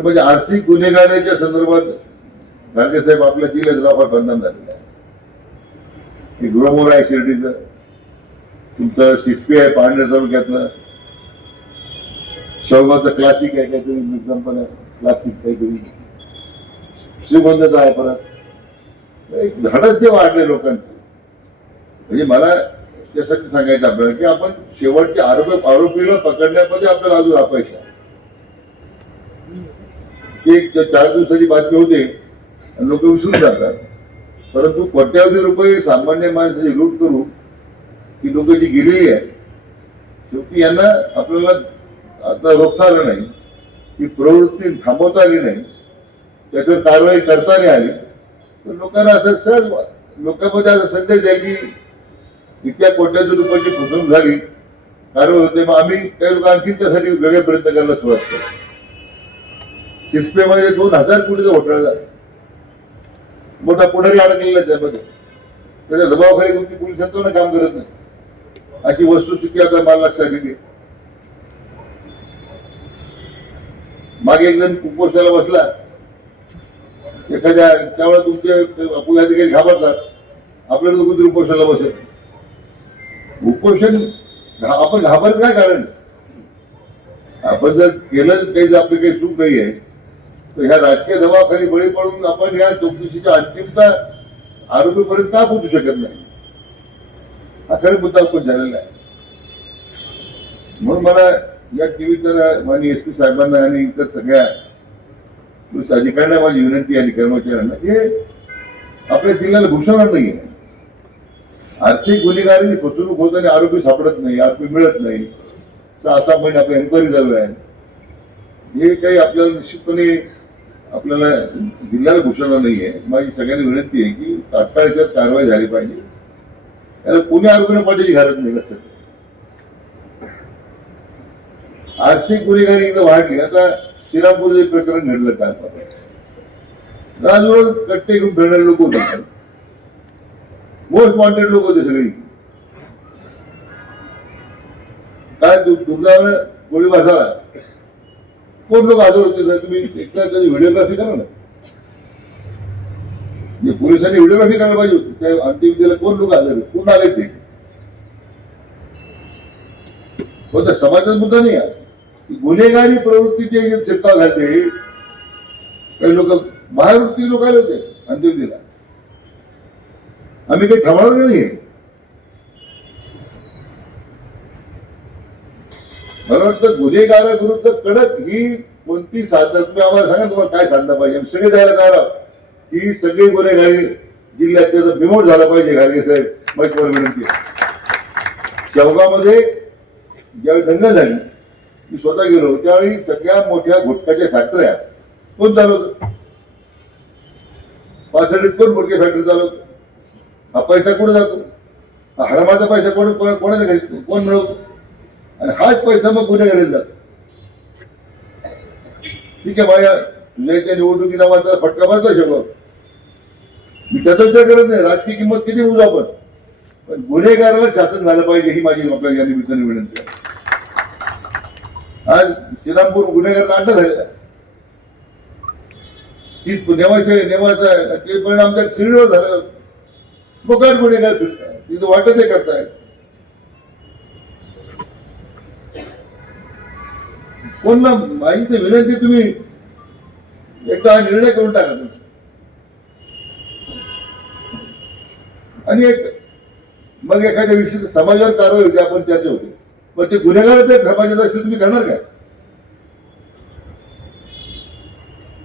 म्हणजे आर्थिक गुन्हेगारीच्या संदर्भात गांधी साहेब आपल्या जिल्ह्यात जबाब बंधन झालेलं आहे. गृहमोरा आहे शिर्डीचं, तुमचं सिस्पी आहे पारनेर तालुक्यातलं, शौगाचं क्लासिक आहे काहीतरी कंपनी क्लासिक काहीतरी, श्रीगोंदाचं आहे परत. धाडस जे वाढले लोकांचे, म्हणजे मला त्यासाठी सांगायचं आपल्याला की आपण शेवटचे आरोपीला पकडण्यामध्ये आपल्याला अजून अपयश आहे. एक 4 दिवसाची बातमी होते आणि लोक विसरून जातात, परंतु कोट्यावधी रुपये सामान्य माणसाची लूट करू ही लोक जी गेलेली आहे, शेवटी यांना आपल्याला आता रोखता आलं नाही, ही प्रवृत्ती थांबवता आली नाही, त्याच्यावर कारवाई करता नाही आली, तर लोकांना असं सहज लोकांमध्ये असं संदेश द्या की इतक्या कोट्यावधी रुपयाची फसवणूक झाली, कारवाई होते, मग आम्ही काही लोक आणखी त्यासाठी वेगळे प्रयत्न करायला सुरुवात केली. सिस्पेमध्ये 2000 कोटीचा घोटाळा झाला, मोठा पुढारी अडकलेला त्यामध्ये, त्याच्या दबावाखाली तुमची पोलीस यंत्रणा काम करत नाही, अशी वस्तुस्थिती आता मला लक्षात येते. मागे एक जण उपोषणाला बसला, एखाद्या त्यावेळेला तुमचे पोलीस अधिकारी घाबरतात, आपल्याला कोणतरी उपोषणाला बसेल. उपोषण आपण घाबरत काय कारण, आपण जर केलं काही जर आपली काही चूक नाही आहे तर ह्या राजकीय दबावाखाली बळी पडून आपण या चौकशीच्या अंतिमता आरोपीपर्यंत का पोहोचू शकत नाही, हा खरं मुद्दा आपण झालेला आहे. म्हणून मला या टीव्हीच्या माननीय एसपी साहेबांना आणि इतर सगळ्या पोलीस अधिकाऱ्यांना माझी विनंती आणि कर्मचाऱ्यांना हे आपल्या जिल्ह्याला भूषवणार नाहीये. आर्थिक गुन्हेगारी फसवणूक होत आणि आरोपी सापडत नाही, आरोपी मिळत नाही, 6-6 महिने आपल्या एन्क्वायरी चालू आहे. हे काही आपल्याला निश्चितपणे आपल्याला जिल्ह्याला भूषवणार नाहीये. माझी सगळ्यांनी विनंती आहे की तात्काळ याच्यावर कारवाई झाली पाहिजे. याला कोणी आरोपीने पाठीची घालत नाही. लक्षात आर्थिक गुन्हेगारी एकदा वाढली. आता श्रीरामपूरचं एक प्रकरण घडलं काल, राजरोज कट्टे घेऊन फिरणारे लोक होते, मोस्ट वॉन्टेड लोक होते सगळी. काय दुर्दैवानं गोळीबार झाला, कोण लोक हजर होते सर? तुम्ही एकदा त्याची व्हिडिओग्राफी करा ना. पोलिसांनी व्हिडिओग्राफी करायला पाहिजे होती. त्या अंत्यविधीला कोण लोक हजर, कोण आले ते होता. समाजाचा मुद्दा नाही आहे. गुन्हेगारी प्रवृत्तीचे शिरकाव घालते. काही लोक बाहेर लोक आले होते अंत्यविधीला. आम्ही काही थांबणार नाहीये. मला वाटतं गुन्हेगाराविरुद्ध कडक ही कोणती साधना, तुम्ही आम्हाला सांगा तुम्हाला काय साधना पाहिजे. सगळे जायला तयार आहोत ही सगळी गुन्हेगारी जिल्ह्यात त्याचा बिमोड झाला पाहिजे. घारगे साहेब माझी विनंती. शेवगावमध्ये ज्यावेळी दंगल झाली मी स्वतः गेलो, त्यावेळी सगळ्या मोठ्या गुटखाच्या फॅक्टऱ्या कोण चालवत, पाचडीत कोण गुटखे फॅक्टरी चालवत, हा पैसा कुठे जातो, हा हरामाचा पैसा कोणाचा घ्यायचो, कोण मिळवतो, आणि हाच पैसा मग गुन्हेगारीला जातो. ठीक आहे बाया, तुझ्या निवडणुकीला माझा फटका बसला शेवट, मी त्याचा विचार करत नाही. राजकीय किंमत किती बोलू आपण, पण गुन्हेगाराला शासन झालं पाहिजे ही माझी आपल्या या निमित्ताने विनंती आहे. आज श्रीरामपूर गुन्हेगाराचा अड्डा झालेला आहे. तीच नेवासा ते पण आमच्या शिर्डीवर झालेलं. मोकाट गुन्हेगार फिरताय, तिथं वाटत हे करताय. कोणला माहिती विनंती, तुम्ही एकदा हा निर्णय करून टाका तुम्ही. आणि एक मग एखाद्या विषयी समाजावर कारवाई होती, आपण चर्चा होते, पण ते गुन्हेगाराचे समाजात असेल तुम्ही करणार काय?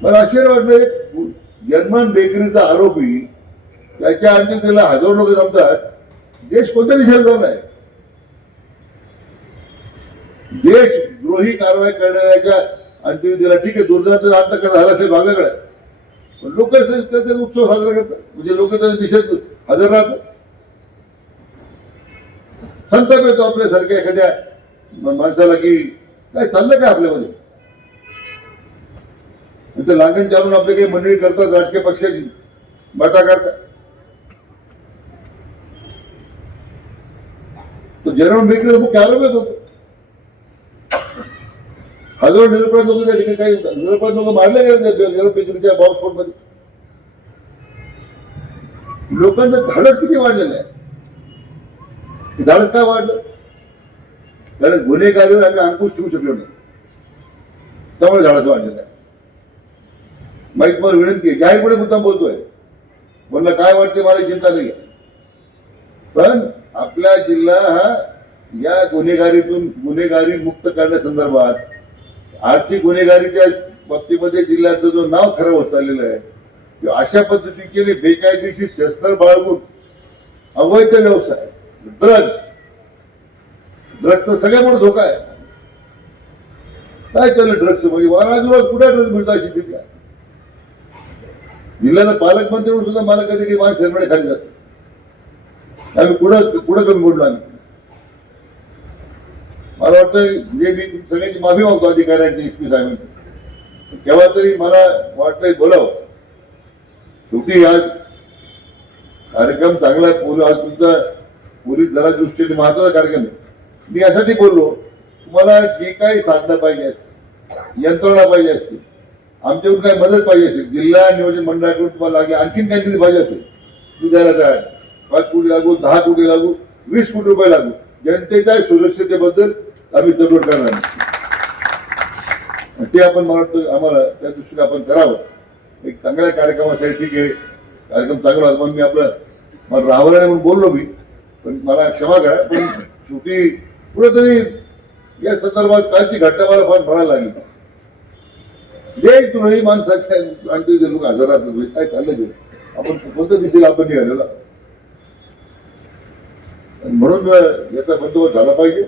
मला आश्चर्य वाटलं. एक जर्मन बेकरीचा आरोपी, त्याच्या अंतिम त्याला हजारो लोक जमतात. देश कोणत्या दिशेला जाऊन आहे? देशद्रोही कारवाई करणाऱ्याच्या अंत्यविधीला ठीक आहे, दुर्दैवाचा अंत कसा झाला असेल भागाकडे, पण लोक त्याचा उत्सव साजरा करतात, म्हणजे लोक त्याच्या दिशेत हजर राहतात. संताप येतो आपल्यासारख्या एखाद्या माणसाला की काय चाललं काय आपल्यामध्ये. लागण चालून आपले काही मंडळी करतात, राजकीय पक्षाची बाटा करतात. तो जर्मन बेकरीचा मुख्य आरोप येतो. हजारो निरपराध लोक त्या ठिकाणी काही निरपराध लोक मारले गेले निरपेक्षच्या बॉम्बस्फोटमध्ये. लोकांचं धाडस किती वाढलेलं आहे. धाडस काय वाढलं? कारण गुन्हेगारीवर आम्ही अंकुश ठेवू शकलो नाही, त्यामुळे धाडस वाढलेलं आहे. माहीत मला विनंती आहे, जाहीरपणे मुद्दाम बोलतोय, म्हणलं काय वाटते मला चिंता नाही, पण आपला जिल्हा हा या गुन्हेगारी मुक्त करण्यासंदर्भात आर्थिक गुन्हेगारीच्या बाबतीमध्ये जिल्ह्याचं जो नाव खराब होत चाललेलं आहे, अशा पद्धतीने बेकायदेशीर शस्त्र बाळगून अवैध व्यवसाय ड्रग्सचा सगळ्यात मोठा धोका आहे. काय चाललं ड्रग्स म्हणजे वाराजवळ कुठे ड्रग्स मिळतात शेतीतल्या. जिल्ह्याचा पालकमंत्री म्हणून सुद्धा मला कधी काही माझ्या शर्मडे खाली जातात. आम्ही कुठं कमी बोललो आम्ही. मला वाटतं जे मी सगळ्यांची माफी मागतो अधिकाऱ्यांची एसपी साहेबांची, केव्हा तरी मला वाटतंय बोलावं. शेवटी आज कार्यक्रम चांगला आहे, आज तुमचा पोलीस दलाच्या दृष्टीने महत्वाचा कार्यक्रम आहे. मी यासाठी बोललो, तुम्हाला जे काही साधनं पाहिजे असतील, यंत्रणा पाहिजे असतील, आमच्याकडून काही मदत पाहिजे असेल, जिल्हा नियोजन मंडळाकडून तुम्हाला लागेल, आणखीन काहीतरी पाहिजे असेल, मी द्यायला तयार. 5 कोटी लागू, 10 कोटी लागू, 20 कोटी रुपये लागू, जनतेच्या सुरक्षिततेबद्दल आम्ही तडजोड करणार नाही. ते आपण मला वाटतं आम्हाला त्या दृष्टीने आपण करावं. एक चांगल्या कार्यक्रमासाठी ठीक आहे, कार्यक्रम चांगला होता, पण मी मला राहावं म्हणून बोललो मी, पण मला क्षमा करा. पण शेवटी कुठेतरी या संदर्भात कालची घटना मला फार म्हणायला लागली. जे तुलाही माणसाच्या आणखी लोक हजर राहतात, काय चाललंय ते आपण कोणत्या दिशेला आपण निघालेला, म्हणून याचा बंदोबस्त झाला पाहिजे.